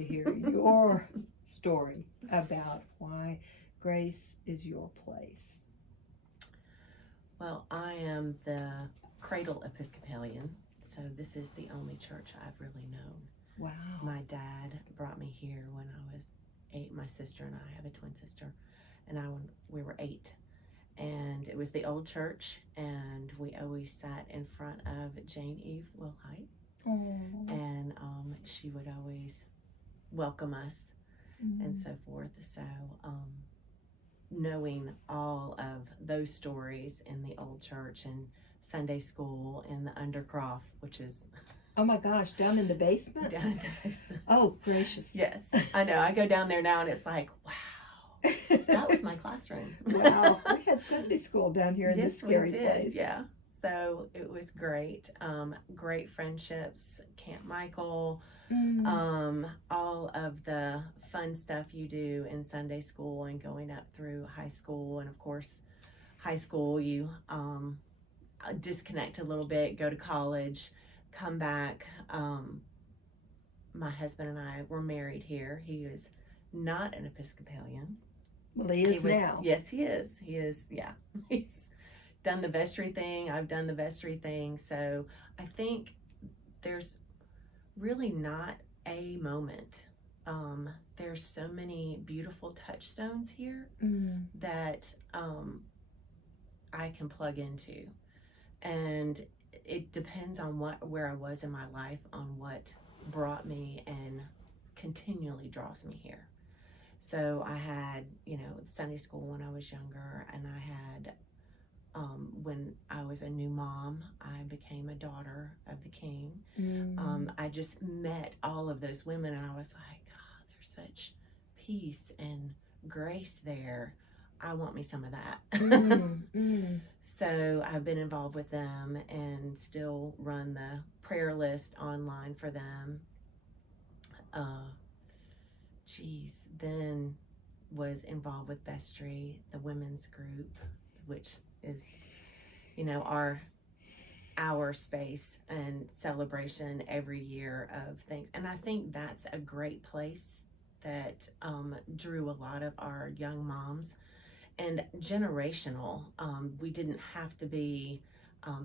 to hear your story about why Grace is your place. Well, I am the cradle Episcopalian, so this is the only church I've really known. Wow. My dad brought me here when I was 8. My sister and I have a twin sister, and we were 8. And it was the old church, and we always sat in front of Jane Eve Wilhite. And she would always welcome us and so forth. So knowing all of those stories in the old church and Sunday school in the Undercroft, which is oh my gosh, down in the basement? Down in the basement. Oh, gracious. Yes, I know. I go down there now and it's like, wow, that was my classroom. Wow, we had Sunday school down here in this scary place. Yeah. So it was great. Great friendships, Camp Michael, all of the fun stuff you do in Sunday school and going up through high school. And of course, high school, you disconnect a little bit, go to college, come back. My husband and I were married here. He is not an Episcopalian. Well, he is now. Yes, he is. He is, yeah. He's done the vestry thing. I've done the vestry thing. So I think there's really not a moment. There's so many beautiful touchstones here that I can plug into. And it depends on where I was in my life, on what brought me and continually draws me here. So I had, Sunday school when I was younger, and I had, when I was a new mom, I became a daughter of the King. I just met all of those women, and I was like, God, there's such peace and grace there. I want me some of that. So I've been involved with them and still run the prayer list online for them. Then was involved with vestry, the women's group, which is, our space and celebration every year of things. And I think that's a great place that drew a lot of our young moms. And generational, we didn't have to be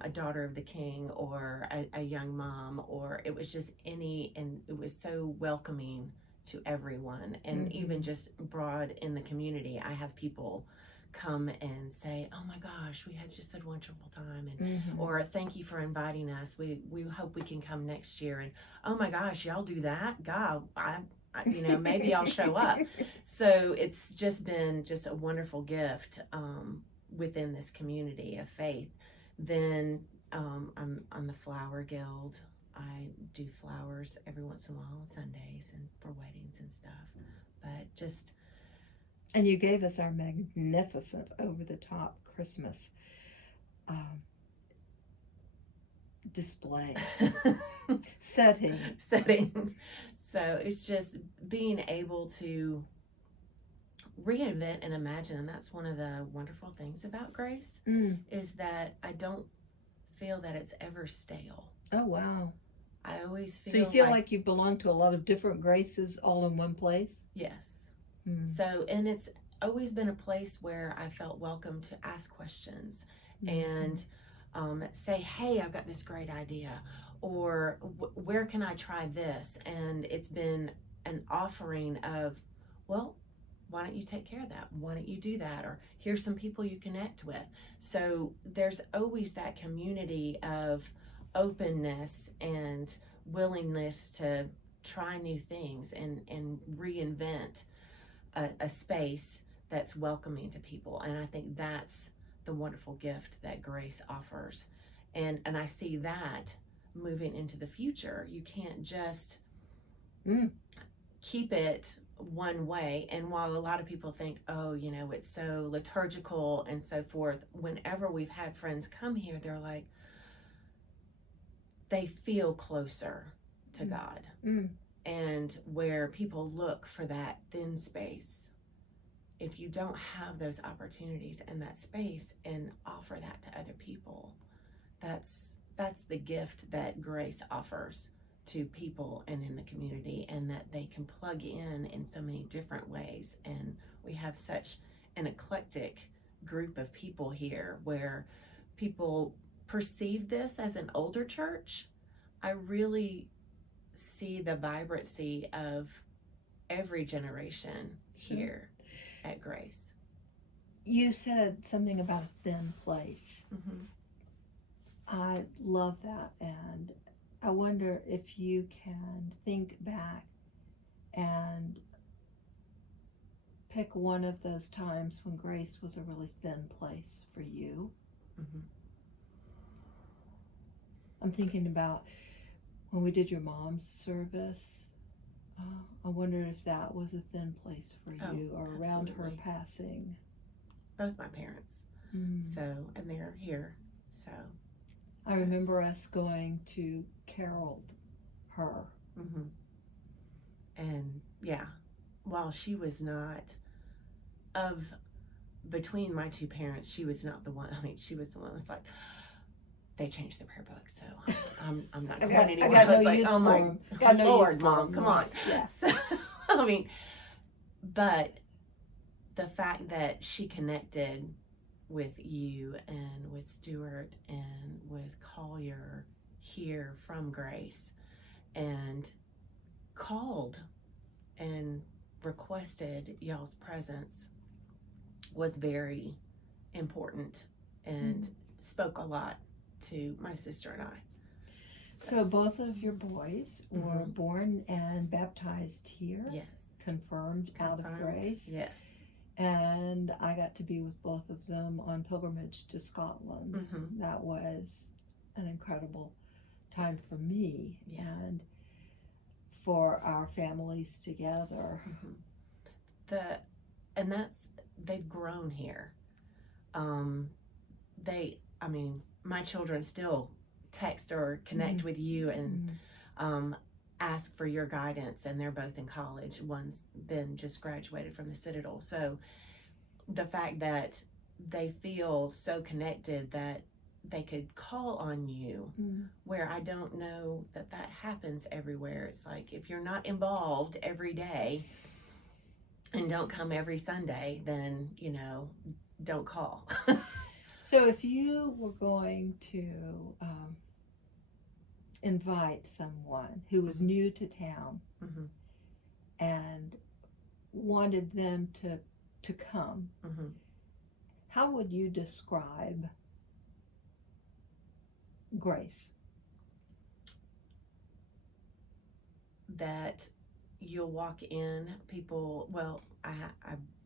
a daughter of the King or a young mom, or it was just and it was so welcoming to everyone. And even just broad in the community, I have people come and say, oh my gosh, we had just a wonderful time, and or thank you for inviting us. We hope we can come next year. And oh my gosh, y'all do that? God, I maybe I'll show up. So it's just been just a wonderful gift within this community of faith. Then I'm on the Flower Guild. I do flowers every once in a while on Sundays and for weddings and stuff. But just... And you gave us our magnificent over-the-top Christmas display. Setting. So it's just being able to reinvent and imagine. And that's one of the wonderful things about Grace, is that I don't feel that it's ever stale. Oh, wow. I always feel so you feel like you belong to a lot of different Graces all in one place? Yes. So, and it's always been a place where I felt welcome to ask questions and say, hey, I've got this great idea, or where can I try this? And it's been an offering of, well, why don't you take care of that? Why don't you do that? Or here's some people you connect with. So there's always that community of openness and willingness to try new things and reinvent a space that's welcoming to people. And I think that's the wonderful gift that Grace offers. And I see that moving into the future. You can't just keep it one way. And while a lot of people think, oh, it's so liturgical and so forth, whenever we've had friends come here, they're like, they feel closer to God. And where people look for that thin space, if you don't have those opportunities and that space and offer that to other people, that's the gift that Grace offers to people and in the community, and that they can plug in so many different ways. And we have such an eclectic group of people here where people perceive this as an older church. I really see the vibrancy of every generation here at Grace. You said something about a thin place. Mm-hmm. I love that, and I wonder if you can think back and pick one of those times when Grace was a really thin place for you. Mm-hmm. I'm thinking about when we did your mom's service. I wonder if that was a thin place for you, or around her absolutely. passing. Both my parents. So, and they're here. So I remember us going to carol her. Mm-hmm. And yeah, while she was not between my two parents, she was not the one. I mean, she was the one that's like, they changed the prayer book, so I'm not going anywhere. I got was no like, use oh my for 'em. Got no Lord, use for Mom, 'em. come on. Yeah. So, I mean, but the fact that she connected with you and with Stuart and with Collier here from Grace, and called and requested y'all's presence, was very important and spoke a lot to my sister and I. So both of your boys were born and baptized here? Yes. Confirmed out of Grace? Yes. And I got to be with both of them on pilgrimage to Scotland. Mm-hmm. That was an incredible time for me and for our families together. They've grown here. My children still text or connect with you and ask for your guidance, and they're both in college. One's been just graduated from the Citadel. So the fact that they feel so connected that they could call on you, where I don't know that happens everywhere. It's like, if you're not involved every day and don't come every Sunday, then, don't call. So if you were going to invite someone who was new to town and wanted them to come, how would you describe Grace? That you'll walk in, people,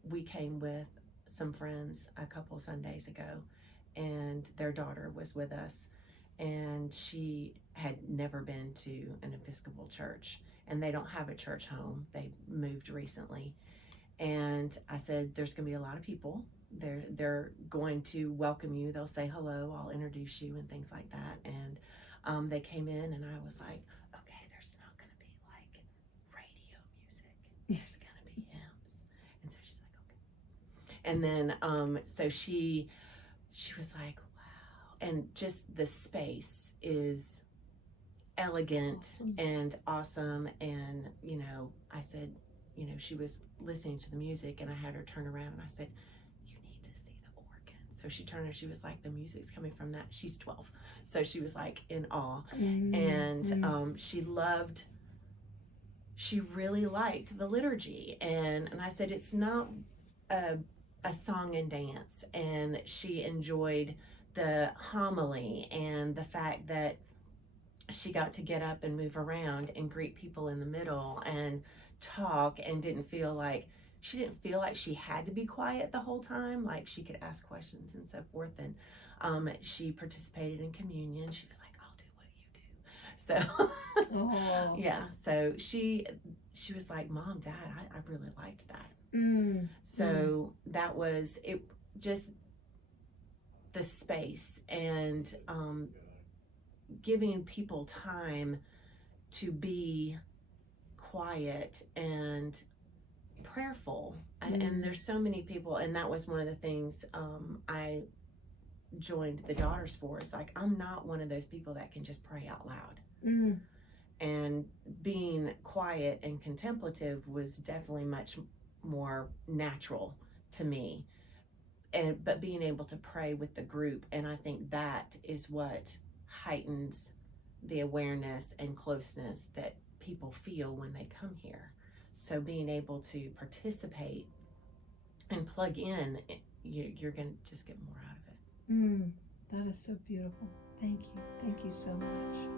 we came with some friends a couple Sundays ago, and their daughter was with us, and she had never been to an Episcopal church, and they don't have a church home. They moved recently. And I said, there's going to be a lot of people. They're going to welcome you. They'll say hello. I'll introduce you and things like that. And they came in, and I was like, okay, there's not going to be like radio music. There's going to be hymns. And so she's like, okay. And then so she was like, wow. And just the space is elegant and awesome. And, I said, she was listening to the music, and I had her turn around, and I said, you need to see the organ. So she turned, and she was like, the music's coming from that. She's 12. So she was like in awe. And she really liked the liturgy. And I said, it's not a song and dance. And she enjoyed the homily and the fact that she got to get up and move around and greet people in the middle and talk, and she didn't feel like she had to be quiet the whole time. Like, she could ask questions and so forth. And she participated in communion. She was like, I'll do what you do. So yeah, so she was like, Mom, Dad, I really liked that. So that was it, just the space and giving people time to be quiet and prayerful. And there's so many people, and that was one of the things I joined the Daughters for. It's like, I'm not one of those people that can just pray out loud. and being quiet and contemplative was definitely much more natural to me. But being able to pray with the group, and I think that is what heightens the awareness and closeness that people feel when they come here. So being able to participate and plug in, you're going to just get more out of it. That is so beautiful. Thank you so much.